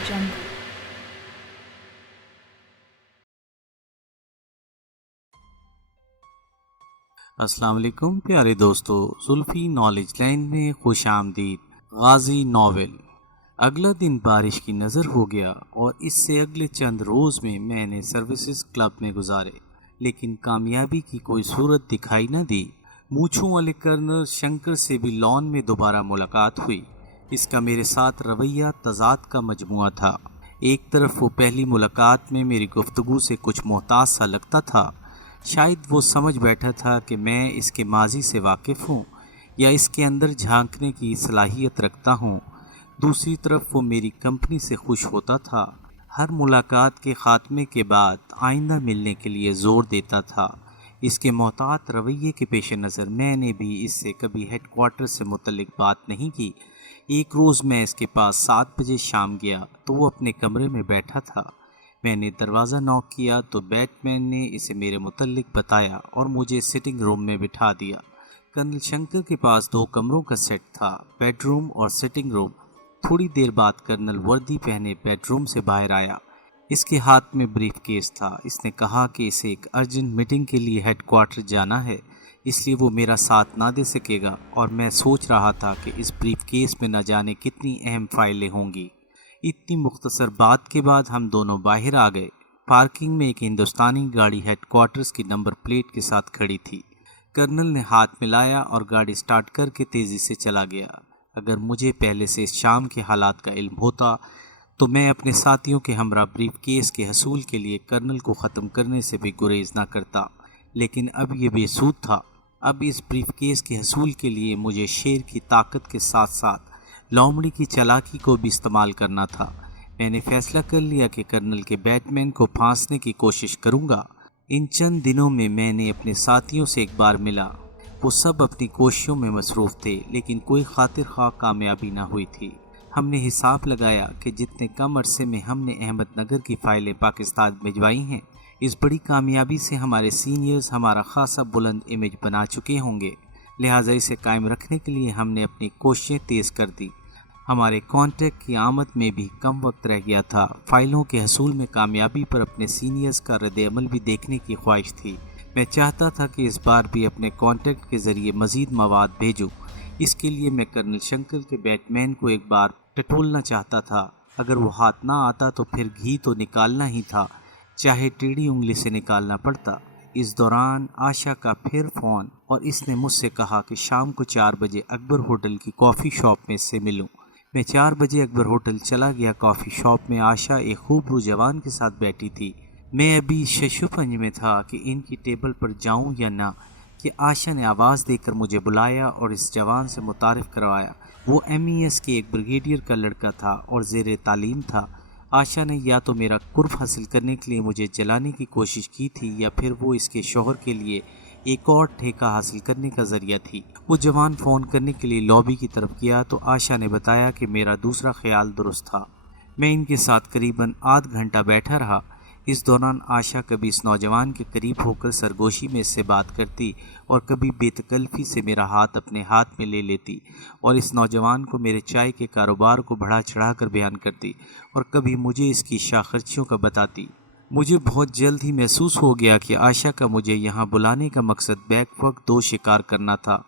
jungle. السلام علیکم پیارے دوستو، زلفی نالج لینڈ میں خوش آمدید۔ غازی ناول۔ اگلا دن بارش کی نظر ہو گیا اور اس سے اگلے چند روز میں نے سروسز کلب میں گزارے، لیکن کامیابی کی کوئی صورت دکھائی نہ دی۔ مونچھوں والے کرنل شنکر سے بھی لان میں دوبارہ ملاقات ہوئی۔ اس کا میرے ساتھ رویہ تضاد کا مجموعہ تھا۔ ایک طرف وہ پہلی ملاقات میں میری گفتگو سے کچھ محتاط سا لگتا تھا، شاید وہ سمجھ بیٹھا تھا کہ میں اس کے ماضی سے واقف ہوں یا اس کے اندر جھانکنے کی صلاحیت رکھتا ہوں۔ دوسری طرف وہ میری کمپنی سے خوش ہوتا تھا، ہر ملاقات کے خاتمے کے بعد آئندہ ملنے کے لیے زور دیتا تھا۔ اس کے محتاط رویے کے پیش نظر میں نے بھی اس سے کبھی ہیڈ کوارٹر سے متعلق بات نہیں کی۔ ایک روز میں اس کے پاس 7 بجے شام گیا تو وہ اپنے کمرے میں بیٹھا تھا۔ میں نے دروازہ نوک کیا تو بیٹ مین نے اسے میرے متعلق بتایا اور مجھے سٹنگ روم میں بٹھا دیا۔ کرنل شنکر کے پاس 2 کمروں کا سیٹ تھا، بیڈ روم اور سٹنگ روم۔ تھوڑی دیر بعد کرنل وردی پہنے بیڈ روم سے باہر آیا۔ اس کے ہاتھ میں بریف کیس تھا۔ اس نے کہا کہ اسے ایک ارجنٹ میٹنگ کے لیے ہیڈ کوارٹر جانا ہے، اس لیے وہ میرا ساتھ نہ دے سکے گا، اور میں سوچ رہا تھا کہ اس بریف کیس میں نہ جانے کتنی اہم فائلیں ہوں گی۔ اتنی مختصر بات کے بعد ہم دونوں باہر آ گئے۔ پارکنگ میں ایک ہندوستانی گاڑی ہیڈ کوارٹرز کی نمبر پلیٹ کے ساتھ کھڑی تھی۔ کرنل نے ہاتھ ملایا اور گاڑی سٹارٹ کر کے تیزی سے چلا گیا۔ اگر مجھے پہلے سے اس شام کے حالات کا علم ہوتا تو میں اپنے ساتھیوں کے ہمراہ بریف کیس کے حصول کے لیے کرنل کو ختم کرنے سے بھی گریز نہ کرتا، لیکن اب یہ بے سود تھا۔ اب اس بریف کیس کے حصول کے لیے مجھے شیر کی طاقت کے ساتھ ساتھ لومڑی کی چالاکی کو بھی استعمال کرنا تھا۔ میں نے فیصلہ کر لیا کہ کرنل کے بیٹ مین کو پھانسنے کی کوشش کروں گا۔ ان چند دنوں میں نے اپنے ساتھیوں سے ایک بار ملا۔ وہ سب اپنی کوششوں میں مصروف تھے، لیکن کوئی خاطر خواہ کامیابی نہ ہوئی تھی۔ ہم نے حساب لگایا کہ جتنے کم عرصے میں ہم نے احمد نگر کی فائلیں پاکستان بھجوائی ہیں، اس بڑی کامیابی سے ہمارے سینئرز ہمارا خاصا بلند امیج بنا چکے ہوں گے، لہٰذا اسے قائم رکھنے کے لیے ہم نے اپنی کوششیں تیز کر دی۔ ہمارے کانٹیکٹ کی آمد میں بھی کم وقت رہ گیا تھا۔ فائلوں کے حصول میں کامیابی پر اپنے سینئرز کا رد عمل بھی دیکھنے کی خواہش تھی۔ میں چاہتا تھا کہ اس بار بھی اپنے کانٹیکٹ کے ذریعے مزید مواد بھیجوں۔ اس کے لیے میں کرنل شنکر کے بیٹ مین کو ایک بار ٹٹولنا چاہتا تھا۔ اگر وہ ہاتھ نہ آتا تو پھر گھی تو نکالنا ہی تھا، چاہے ٹیڑھی انگلی سے نکالنا پڑتا۔ اس دوران آشا کا پھر فون، اور اس نے مجھ سے کہا کہ شام کو 4 بجے اکبر ہوٹل کی کافی شاپ میں اس سے ملوں۔ میں 4 بجے اکبر ہوٹل چلا گیا۔ کافی شاپ میں آشا ایک خوبرو جوان کے ساتھ بیٹھی تھی۔ میں ابھی ششوپنج میں تھا کہ ان کی ٹیبل پر جاؤں یا نہ کہ آشا نے آواز دے کر مجھے بلایا اور اس جوان سے متعارف کروایا۔ وہ MES کے ایک بریگیڈیئر کا لڑکا تھا اور زیر تعلیم تھا۔ آشا نے یا تو میرا قرب حاصل کرنے کے لیے مجھے جلانے کی کوشش کی تھی، یا پھر وہ اس کے شوہر کے لیے ایک اور ٹھیکہ حاصل کرنے کا ذریعہ تھی۔ وہ جوان فون کرنے کے لیے لابی کی طرف گیا تو آشا نے بتایا کہ میرا دوسرا خیال درست تھا۔ میں ان کے ساتھ قریباً آدھ گھنٹہ بیٹھا رہا۔ اس دوران آشا کبھی اس نوجوان کے قریب ہو کر سرگوشی میں اس سے بات کرتی اور کبھی بے تکلفی سے میرا ہاتھ اپنے ہاتھ میں لے لیتی اور اس نوجوان کو میرے چائے کے کاروبار کو بڑھا چڑھا کر بیان کرتی، اور کبھی مجھے اس کی شاہ خرچیوں کا بتاتی۔ مجھے بہت جلد ہی محسوس ہو گیا کہ آشا کا مجھے یہاں بلانے کا مقصد بیک وقت 2 شکار کرنا تھا۔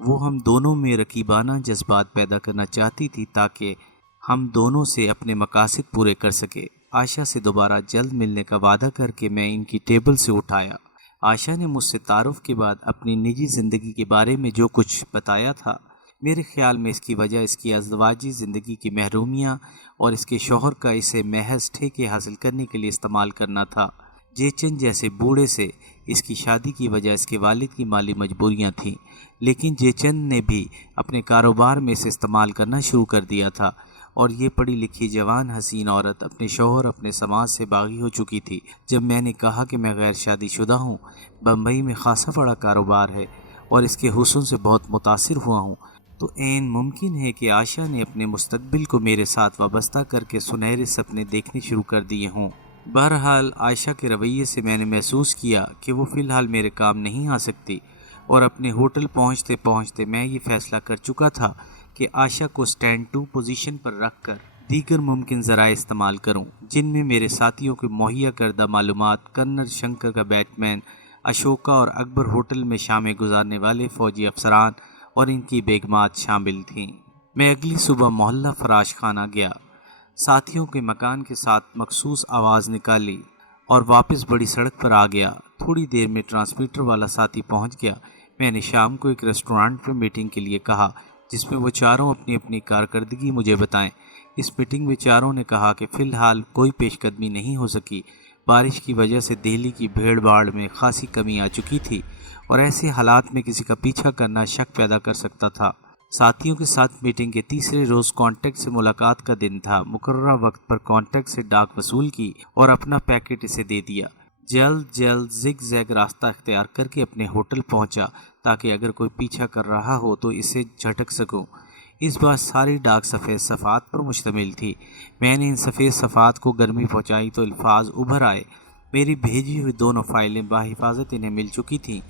وہ ہم دونوں میں رقیبانہ جذبات پیدا کرنا چاہتی تھی تاکہ ہم دونوں سے اپنے مقاصد پورے کر سکے۔ آشا سے دوبارہ جلد ملنے کا وعدہ کر کے میں ان کی ٹیبل سے اٹھایا۔ آشا نے مجھ سے تعارف کے بعد اپنی نجی زندگی کے بارے میں جو کچھ بتایا تھا، میرے خیال میں اس کی وجہ اس کی ازدواجی زندگی کی محرومیاں اور اس کے شوہر کا اسے محض ٹھیکے حاصل کرنے کے لیے استعمال کرنا تھا۔ جےچند جیسے بوڑھے سے اس کی شادی کی وجہ اس کے والد کی مالی مجبوریاں تھیں، لیکن جےچند نے بھی اپنے کاروبار میں اسے استعمال کرنا شروع کر دیا تھا، اور یہ پڑھی لکھی جوان حسین عورت اپنے شوہر اپنے سماج سے باغی ہو چکی تھی۔ جب میں نے کہا کہ میں غیر شادی شدہ ہوں، بمبئی میں خاصا بڑا کاروبار ہے اور اس کے حسن سے بہت متاثر ہوا ہوں، تو عین ممکن ہے کہ آشا نے اپنے مستقبل کو میرے ساتھ وابستہ کر کے سنہرے سپنے دیکھنے شروع کر دیے ہوں۔ بہرحال عائشہ کے رویے سے میں نے محسوس کیا کہ وہ فی الحال میرے کام نہیں آ سکتی، اور اپنے ہوٹل پہنچتے پہنچتے میں یہ فیصلہ کر چکا تھا کہ عائشہ کو سٹینڈ 2 پوزیشن پر رکھ کر دیگر ممکن ذرائع استعمال کروں، جن میں میرے ساتھیوں کے مہیا کردہ معلومات، کرنل شنکر کا بیٹمین، اشوکا اور اکبر ہوٹل میں شامیں گزارنے والے فوجی افسران اور ان کی بیگمات شامل تھیں۔ میں اگلی صبح محلہ فراش خانہ گیا، ساتھیوں کے مکان کے ساتھ مخصوص آواز نکالی اور واپس بڑی سڑک پر آ گیا۔ تھوڑی دیر میں ٹرانسمیٹر والا ساتھی پہنچ گیا۔ میں نے شام کو ایک ریسٹورانٹ میں میٹنگ کے لیے کہا، جس میں وہ چاروں اپنی اپنی کارکردگی مجھے بتائیں۔ اس میٹنگ میں چاروں نے کہا کہ فی الحال کوئی پیش قدمی نہیں ہو سکی۔ بارش کی وجہ سے دہلی کی بھیڑ بھاڑ میں خاصی کمی آ چکی تھی اور ایسے حالات میں کسی کا پیچھا کرنا شک پیدا کر سکتا تھا۔ ساتھیوں کے ساتھ میٹنگ کے تیسرے روز کانٹیکٹ سے ملاقات کا دن تھا۔ مقررہ وقت پر کانٹیکٹ سے ڈاک وصول کی اور اپنا پیکٹ اسے دے دیا۔ جلد زگ زیگ راستہ اختیار کر کے اپنے ہوٹل پہنچا تاکہ اگر کوئی پیچھا کر رہا ہو تو اسے جھٹک سکوں۔ اس بار ساری ڈاک سفید صفحات پر مشتمل تھی۔ میں نے ان سفید صفحات کو گرمی پہنچائی تو الفاظ ابھر آئے۔ میری بھیجی ہوئی دونوں فائلیں بحفاظت انہیں مل چکی تھیں۔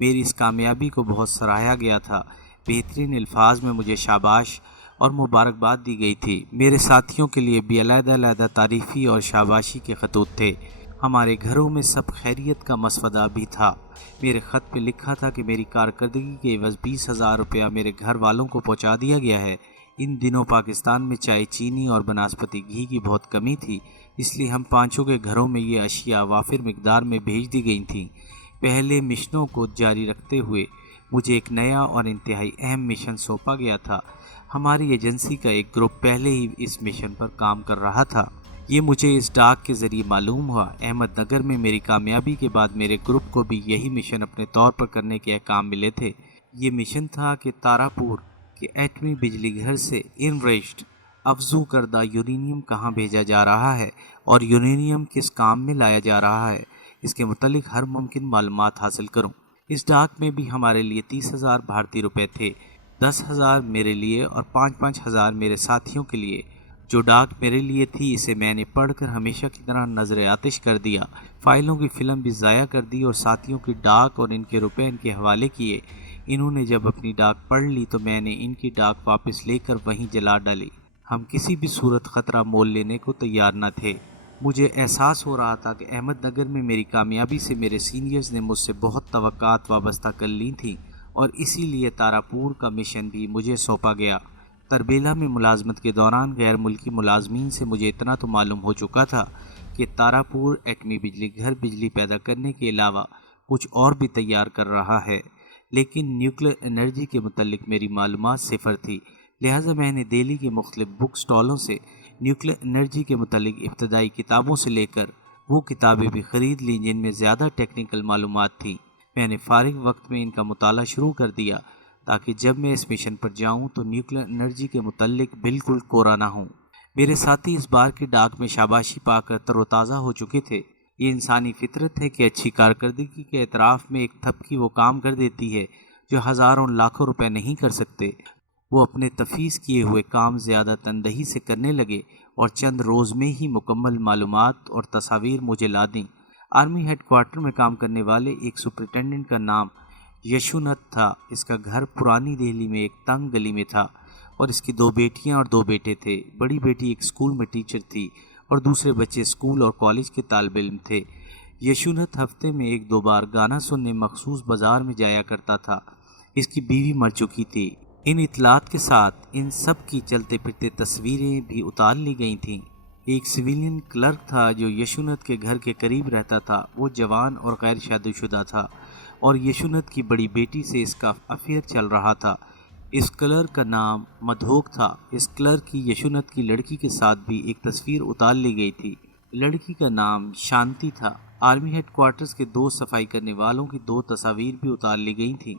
میری اس کامیابی کو بہت سراہا گیا تھا۔ بہترین الفاظ میں مجھے شاباش اور مبارکباد دی گئی تھی۔ میرے ساتھیوں کے لیے بھی علیحدہ تعریفی اور شاباشی کے خطوط تھے۔ ہمارے گھروں میں سب خیریت کا مسودہ بھی تھا۔ میرے خط پہ لکھا تھا کہ میری کارکردگی کے عوض 20,000 روپیہ میرے گھر والوں کو پہنچا دیا گیا ہے۔ ان دنوں پاکستان میں چائے، چینی اور بناسپتی گھی کی بہت کمی تھی، اس لیے ہم پانچوں کے گھروں میں یہ اشیاء وافر مقدار میں بھیج دی گئی تھیں۔ پہلے مشنوں کو جاری رکھتے ہوئے مجھے ایک نیا اور انتہائی اہم مشن سونپا گیا تھا۔ ہماری ایجنسی کا ایک گروپ پہلے ہی اس مشن پر کام کر رہا تھا۔ یہ مجھے اس ڈاک کے ذریعے معلوم ہوا۔ احمد نگر میں میری کامیابی کے بعد میرے گروپ کو بھی یہی مشن اپنے طور پر کرنے کے احکام ملے تھے۔ یہ مشن تھا کہ تاراپور کے ایٹمی بجلی گھر سے انریچڈ افزو کردہ یورینیم کہاں بھیجا جا رہا ہے اور یورینیم کس کام میں لایا جا رہا ہے، اس کے متعلق ہر ممکن معلومات حاصل کروں۔ اس ڈاک میں بھی ہمارے لیے 30,000 بھارتی روپے تھے، 10,000 میرے لیے اور 5,000 میرے ساتھیوں کے لیے۔ جو ڈاک میرے لیے تھی اسے میں نے پڑھ کر ہمیشہ کی طرح نظر آتش کر دیا۔ فائلوں کی فلم بھی ضائع کر دی اور ساتھیوں کی ڈاک اور ان کے روپے ان کے حوالے کیے۔ انہوں نے جب اپنی ڈاک پڑھ لی تو میں نے ان کی ڈاک واپس لے کر وہیں جلا ڈالی۔ ہم کسی بھی صورت خطرہ مول لینے کو تیار نہ تھے۔ مجھے احساس ہو رہا تھا کہ احمد نگر میں میری کامیابی سے میرے سینئرز نے مجھ سے بہت توقعات وابستہ کر لی تھیں اور اسی لیے تاراپور کا مشن بھی مجھے سونپا گیا۔ تربیلا میں ملازمت کے دوران غیر ملکی ملازمین سے مجھے اتنا تو معلوم ہو چکا تھا کہ تاراپور ایٹمی بجلی گھر بجلی پیدا کرنے کے علاوہ کچھ اور بھی تیار کر رہا ہے، لیکن نیوکلیر انرجی کے متعلق میری معلومات صفر تھی۔ لہٰذا میں نے دہلی کے مختلف بک سٹالوں سے نیوکلیر انرجی کے متعلق ابتدائی کتابوں سے لے کر وہ کتابیں بھی خرید لیں جن میں زیادہ ٹیکنیکل معلومات تھیں۔ میں نے فارغ وقت میں ان کا مطالعہ شروع کر دیا تاکہ جب میں اس مشن پر جاؤں تو نیوکلیر انرجی کے متعلق بالکل کورا نہ ہوں۔ میرے ساتھی اس بار کی ڈاک میں شاباشی پا کر تر و تازہ ہو چکے تھے۔ یہ انسانی فطرت ہے کہ اچھی کارکردگی کے اعتراف میں ایک تھپکی وہ کام کر دیتی ہے جو ہزاروں لاکھوں روپے نہیں کر سکتے۔ وہ اپنے تفویض کیے ہوئے کام زیادہ تندہی سے کرنے لگے اور چند روز میں ہی مکمل معلومات اور تصاویر مجھے لا دیں۔ آرمی ہیڈ کوارٹر میں کام کرنے والے ایک سپرنٹینڈنٹ کا نام یشونت تھا۔ اس کا گھر پرانی دہلی میں ایک تنگ گلی میں تھا اور اس کی 2 بیٹیاں اور 2 بیٹے تھے۔ بڑی بیٹی ایک اسکول میں ٹیچر تھی اور دوسرے بچے اسکول اور کالج کے طالب علم تھے۔ یشونت ہفتے میں 1-2 بار گانا سننے مخصوص بازار میں جایا کرتا تھا۔ اس کی بیوی مر چکی تھی۔ ان اطلاعات کے ساتھ ان سب کی چلتے پھرتے تصویریں بھی اتار لی گئی تھیں۔ ایک سویلین کلرک تھا جو یشونت کے گھر کے قریب رہتا تھا۔ وہ جوان اور غیر شادی شدہ تھا اور یشونت کی بڑی بیٹی سے اس کا افیئر چل رہا تھا۔ اس کلرک کا نام مدھوک تھا۔ اس کلرک کی یشونت کی لڑکی کے ساتھ بھی ایک تصویر اتار لی گئی تھی۔ لڑکی کا نام شانتی تھا۔ آرمی ہیڈ کوارٹرز کے 2 صفائی کرنے والوں کی 2 تصاویر بھی اتار لی گئی تھیں۔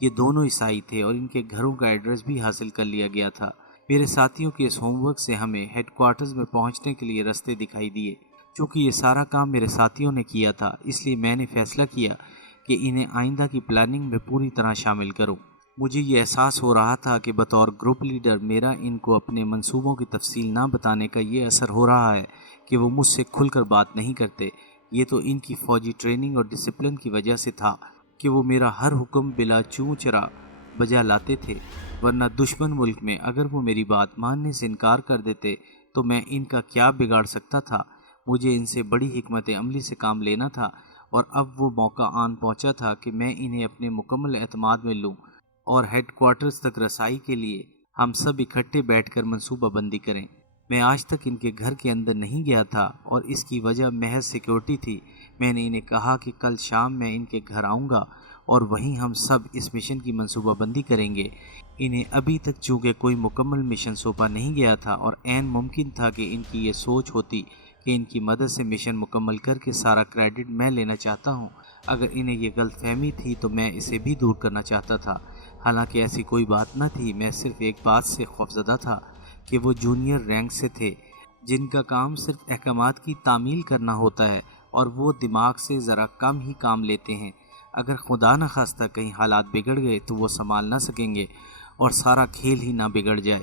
یہ دونوں عیسائی تھے اور ان کے گھروں کا ایڈریس بھی حاصل کر لیا گیا تھا۔ میرے ساتھیوں کے اس ہوم ورک سے ہمیں ہیڈ کوارٹرز میں پہنچنے کے لیے رستے دکھائی دیے۔ چونکہ یہ سارا کام میرے ساتھیوں نے کیا تھا، اس لیے میں نے فیصلہ کیا کہ انہیں آئندہ کی پلاننگ میں پوری طرح شامل کروں۔ مجھے یہ احساس ہو رہا تھا کہ بطور گروپ لیڈر میرا ان کو اپنے منصوبوں کی تفصیل نہ بتانے کا یہ اثر ہو رہا ہے کہ وہ مجھ سے کھل کر بات نہیں کرتے۔ یہ تو ان کی فوجی ٹریننگ اور ڈسپلن کی وجہ سے تھا کہ وہ میرا ہر حکم بلا چوں چرا بجا لاتے تھے، ورنہ دشمن ملک میں اگر وہ میری بات ماننے سے انکار کر دیتے تو میں ان کا کیا بگاڑ سکتا تھا؟ مجھے ان سے بڑی حکمت عملی سے کام لینا تھا، اور اب وہ موقع آن پہنچا تھا کہ میں انہیں اپنے مکمل اعتماد میں لوں اور ہیڈ کوارٹرز تک رسائی کے لیے ہم سب اکٹھے بیٹھ کر منصوبہ بندی کریں۔ میں آج تک ان کے گھر کے اندر نہیں گیا تھا، اور اس کی وجہ محض سیکیورٹی تھی۔ میں نے انہیں کہا کہ کل شام میں ان کے گھر آؤں گا اور وہیں ہم سب اس مشن کی منصوبہ بندی کریں گے۔ انہیں ابھی تک چونکہ کوئی مکمل مشن سونپا نہیں گیا تھا، اور عین ممکن تھا کہ ان کی یہ سوچ ہوتی کہ ان کی مدد سے مشن مکمل کر کے سارا کریڈٹ میں لینا چاہتا ہوں۔ اگر انہیں یہ غلط فہمی تھی تو میں اسے بھی دور کرنا چاہتا تھا۔ حالانکہ ایسی کوئی بات نہ تھی، میں صرف ایک بات سے خوفزدہ تھا کہ وہ جونیئر رینک سے تھے، جن کا کام صرف احکامات کی تعمیل کرنا ہوتا ہے، اور وہ دماغ سے ذرا کم ہی کام لیتے ہیں۔ اگر خدا نہ خواستہ کہیں حالات بگڑ گئے تو وہ سنبھال نہ سکیں گے، اور سارا کھیل ہی نہ بگڑ جائے۔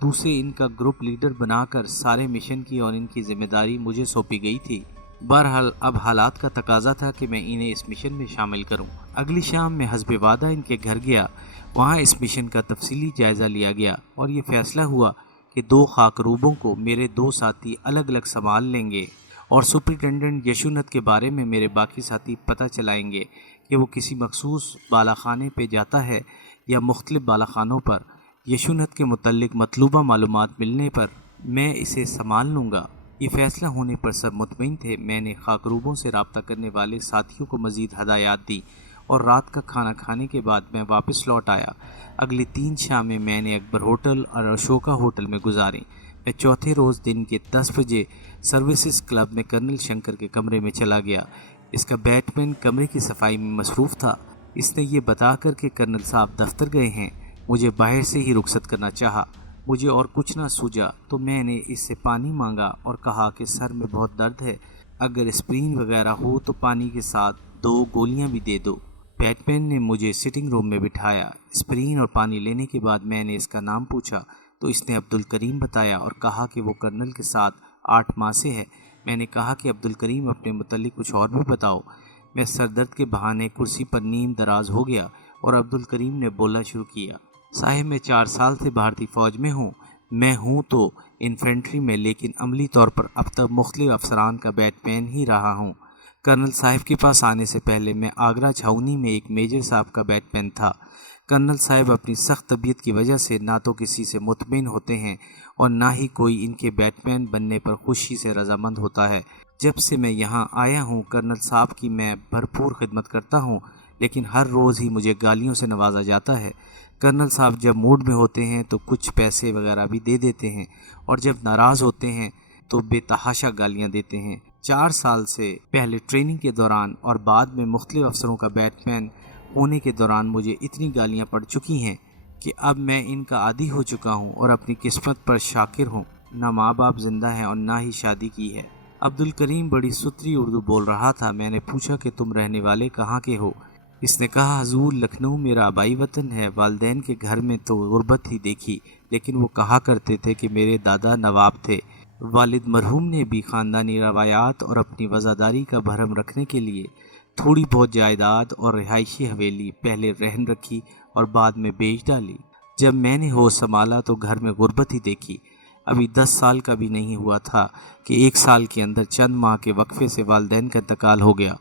دوسرے ان کا گروپ لیڈر بنا کر سارے مشن کی اور ان کی ذمہ داری مجھے سونپی گئی تھی۔ بہرحال اب حالات کا تقاضا تھا کہ میں انہیں اس مشن میں شامل کروں۔ اگلی شام میں حسب وعدہ ان کے گھر گیا۔ وہاں اس مشن کا تفصیلی جائزہ لیا گیا، اور یہ فیصلہ ہوا کہ 2 خاکروبوں کو میرے 2 ساتھی الگ الگ سنبھال لیں گے، اور سپرنٹینڈنٹ یشونت کے بارے میں میرے باقی ساتھی پتہ چلائیں گے کہ وہ کسی مخصوص بالاخانے پہ جاتا ہے یا مختلف بالاخانوں پر۔ یشونت کے متعلق مطلوبہ معلومات ملنے پر میں اسے سنبھال لوں گا۔ یہ فیصلہ ہونے پر سب مطمئن تھے۔ میں نے خاکروبوں سے رابطہ کرنے والے ساتھیوں کو مزید ہدایات دی، اور رات کا کھانا کھانے کے بعد میں واپس لوٹ آیا۔ اگلی 3 شامیں میں نے اکبر ہوٹل اور اشوکا ہوٹل میں گزاریں۔ میں چوتھے روز دن کے 10 بجے سروسز کلب میں کرنل شنکر کے کمرے میں چلا گیا۔ اس کا بیٹ مین کمرے کی صفائی میں مصروف تھا۔ اس نے یہ بتا کر کہ کرنل صاحب دفتر گئے ہیں، مجھے باہر سے ہی رخصت کرنا چاہا۔ مجھے اور کچھ نہ سوجا تو میں نے اس سے پانی مانگا اور کہا کہ سر میں بہت درد ہے، اگر اسپرین وغیرہ ہو تو پانی کے ساتھ 2 گولیاں بھی دے دو۔ بیٹ مین نے مجھے سٹنگ روم میں بٹھایا۔ اسپرین اور پانی لینے کے بعد میں نے اس کا نام پوچھا تو اس نے عبدالکریم بتایا اور کہا کہ وہ کرنل کے ساتھ 8 ماہ سے ہے۔ میں نے کہا کہ عبدالکریم اپنے متعلق کچھ اور بھی بتاؤ۔ میں سر درد کے بہانے کرسی پر نیم دراز ہو گیا، اور عبدالکریم نے بولنا شروع کیا۔ صاحب میں 4 سال سے بھارتی فوج میں ہوں۔ میں ہوں تو انفینٹری میں، لیکن عملی طور پر اب تک مختلف افسران کا بیٹ مین ہی رہا ہوں۔ کرنل صاحب کے پاس آنے سے پہلے میں آگرہ چھاؤنی میں ایک میجر صاحب کا بیٹ مین تھا۔ کرنل صاحب اپنی سخت طبیعت کی وجہ سے نہ تو کسی سے مطمئن ہوتے ہیں اور نہ ہی کوئی ان کے بیٹ مین بننے پر خوشی سے رضامند ہوتا ہے۔ جب سے میں یہاں آیا ہوں کرنل صاحب کی میں بھرپور خدمت کرتا ہوں، لیکن ہر روز ہی مجھے گالیوں سے نوازا جاتا ہے۔ کرنل صاحب جب موڈ میں ہوتے ہیں تو کچھ پیسے وغیرہ بھی دے دیتے ہیں، اور جب ناراض ہوتے ہیں تو بے تحاشا گالیاں دیتے ہیں۔ 4 سال سے پہلے ٹریننگ کے دوران اور بعد میں مختلف افسروں کا بیٹ مین ہونے کے دوران مجھے اتنی گالیاں پڑ چکی ہیں کہ اب میں ان کا عادی ہو چکا ہوں اور اپنی قسمت پر شاکر ہوں۔ نہ ماں باپ زندہ ہیں اور نہ ہی شادی کی ہے۔ عبدالکریم بڑی ستری اردو بول رہا تھا۔ میں نے پوچھا کہ تم رہنے والے کہاں کے ہو؟ اس نے کہا حضور لکھنؤ میرا آبائی وطن ہے۔ والدین کے گھر میں تو غربت ہی دیکھی، لیکن وہ کہا کرتے تھے کہ میرے دادا نواب تھے۔ والد مرحوم نے بھی خاندانی روایات اور اپنی وزاداری کا بھرم رکھنے کے لیے تھوڑی بہت جائیداد اور رہائشی حویلی پہلے رہن رکھی اور بعد میں بیچ ڈالی۔ جب میں نے ہوش سنبھالا تو گھر میں غربت ہی دیکھی۔ ابھی 10 سال کا بھی نہیں ہوا تھا کہ 1 سال کے اندر چند ماہ کے وقفے سے والدین کا انتقال ہو گیا۔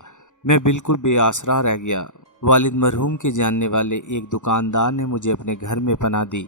میں بالکل بے آسرا رہ گیا۔ والد مرحوم کے جاننے والے ایک دکاندار نے مجھے اپنے گھر میں پناہ دی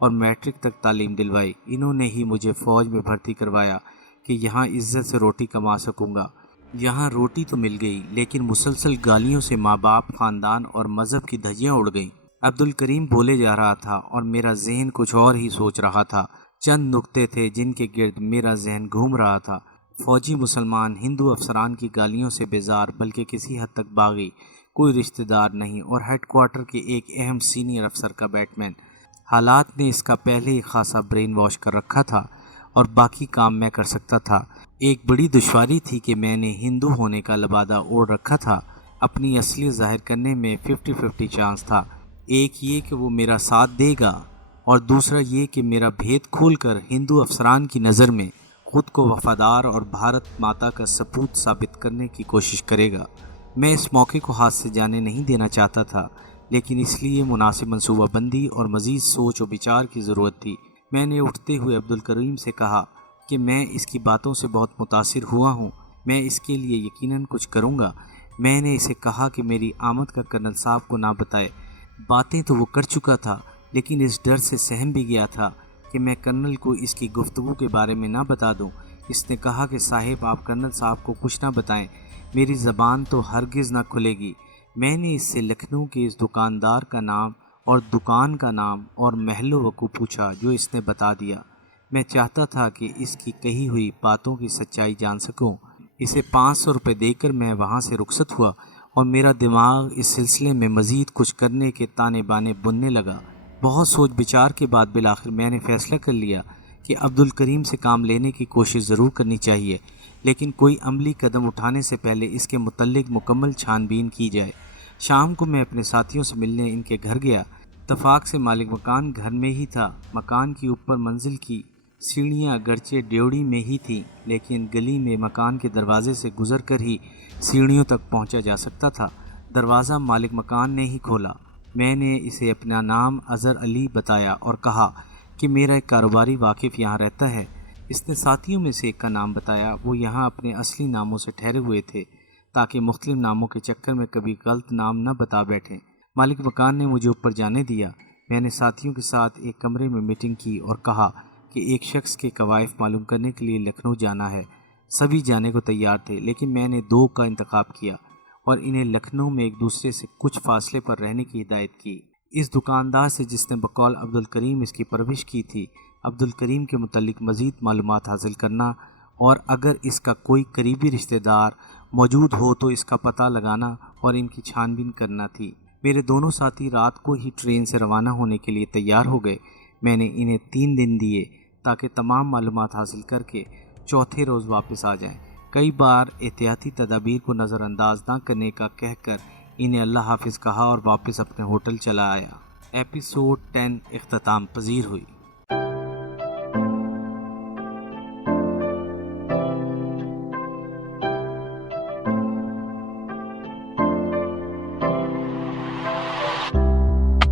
اور میٹرک تک تعلیم دلوائی۔ انہوں نے ہی مجھے فوج میں بھرتی کروایا کہ یہاں عزت سے روٹی کما سکوں گا۔ یہاں روٹی تو مل گئی، لیکن مسلسل گالیوں سے ماں باپ، خاندان اور مذہب کی دھجیاں اڑ گئیں۔ عبدالکریم بولے جا رہا تھا اور میرا ذہن کچھ اور ہی سوچ رہا تھا۔ چند نکتے تھے جن کے گرد میرا ذہن گھوم رہا تھا۔ فوجی مسلمان ہندو افسران کی گالیوں سے بیزار، بلکہ کسی حد تک باغی، کوئی رشتہ دار نہیں، اور ہیڈ کوارٹر کے ایک اہم سینئر افسر کا بیٹ مین۔ حالات نے اس کا پہلے ہی خاصا برین واش کر رکھا تھا، اور باقی کام میں کر سکتا تھا۔ ایک بڑی دشواری تھی کہ میں نے ہندو ہونے کا لبادہ اوڑھ رکھا تھا۔ اپنی اصلیت ظاہر کرنے میں 50-50 چانس تھا۔ ایک یہ کہ وہ میرا ساتھ دے گا، اور دوسرا یہ کہ میرا بھید کھول کر ہندو افسران کی نظر میں خود کو وفادار اور بھارت ماتا کا سپوت ثابت کرنے کی کوشش کرے گا۔ میں اس موقع کو ہاتھ سے جانے نہیں دینا چاہتا تھا، لیکن اس لیے مناسب منصوبہ بندی اور مزید سوچ و بچار کی ضرورت تھی۔ میں نے اٹھتے ہوئے عبدالکریم سے کہا کہ میں اس کی باتوں سے بہت متاثر ہوا ہوں، میں اس کے لیے یقیناً کچھ کروں گا۔ میں نے اسے کہا کہ میری آمد کا کرنل صاحب کو نہ بتائے۔ باتیں تو وہ کر چکا تھا، لیکن اس ڈر سے سہم بھی گیا تھا کہ میں کرنل کو اس کی گفتگو کے بارے میں نہ بتا دوں۔ اس نے کہا کہ صاحب آپ کرنل صاحب کو کچھ نہ بتائیں، میری زبان تو ہرگز نہ کھلے گی۔ میں نے اس سے لکھنؤ کے اس دکاندار کا نام اور دکان کا نام اور محل و وقوع پوچھا، جو اس نے بتا دیا۔ میں چاہتا تھا کہ اس کی کہی ہوئی باتوں کی سچائی جان سکوں۔ اسے 500 روپے دے کر میں وہاں سے رخصت ہوا اور میرا دماغ اس سلسلے میں مزید کچھ کرنے کے تانے بانے بننے لگا۔ بہت سوچ بچار کے بعد بالآخر میں نے فیصلہ کر لیا کہ عبدالکریم سے کام لینے کی کوشش ضرور کرنی چاہیے، لیکن کوئی عملی قدم اٹھانے سے پہلے اس کے متعلق مکمل چھان بین کی جائے۔ شام کو میں اپنے ساتھیوں سے ملنے ان کے گھر گیا۔ اتفاق سے مالک مکان گھر میں ہی تھا۔ مکان کی اوپر منزل کی سیڑھیاں اگرچہ ڈیوڑی میں ہی تھیں، لیکن گلی میں مکان کے دروازے سے گزر کر ہی سیڑھیوں تک پہنچا جا سکتا تھا۔ دروازہ مالک مکان نے ہی کھولا۔ میں نے اسے اپنا نام اظہر علی بتایا اور کہا کہ میرا ایک کاروباری واقف یہاں رہتا ہے۔ اس نے ساتھیوں میں سے ایک کا نام بتایا۔ وہ یہاں اپنے اصلی ناموں سے ٹھہرے ہوئے تھے تاکہ مختلف ناموں کے چکر میں کبھی غلط نام نہ بتا بیٹھیں۔ مالک مکان نے مجھے اوپر جانے دیا۔ میں نے ساتھیوں کے ساتھ ایک کمرے میں میٹنگ کی اور کہا کہ ایک شخص کے کوائف معلوم کرنے کے لیے لکھنؤ جانا ہے۔ سبھی جانے کو تیار تھے، لیکن میں نے 2 کا انتخاب کیا اور انہیں لکھنؤ میں ایک دوسرے سے کچھ فاصلے پر رہنے کی ہدایت کی۔ اس دکاندار سے جس نے بقول عبدالکریم اس کی پرورش کی تھی، عبدالکریم کے متعلق مزید معلومات حاصل کرنا اور اگر اس کا کوئی قریبی رشتہ دار موجود ہو تو اس کا پتہ لگانا اور ان کی چھان بین کرنا تھی۔ میرے دونوں ساتھی رات کو ہی ٹرین سے روانہ ہونے کے لیے تیار ہو گئے۔ میں نے انہیں 3 دن دیے تاکہ تمام معلومات حاصل کر کے چوتھے روز واپس آ جائیں۔ کئی بار احتیاطی تدابیر کو نظر انداز نہ کرنے کا کہہ کر انہیں اللہ حافظ کہا اور واپس اپنے ہوٹل چلا آیا۔ ایپیسوڈ 10 اختتام پذیر ہوئی۔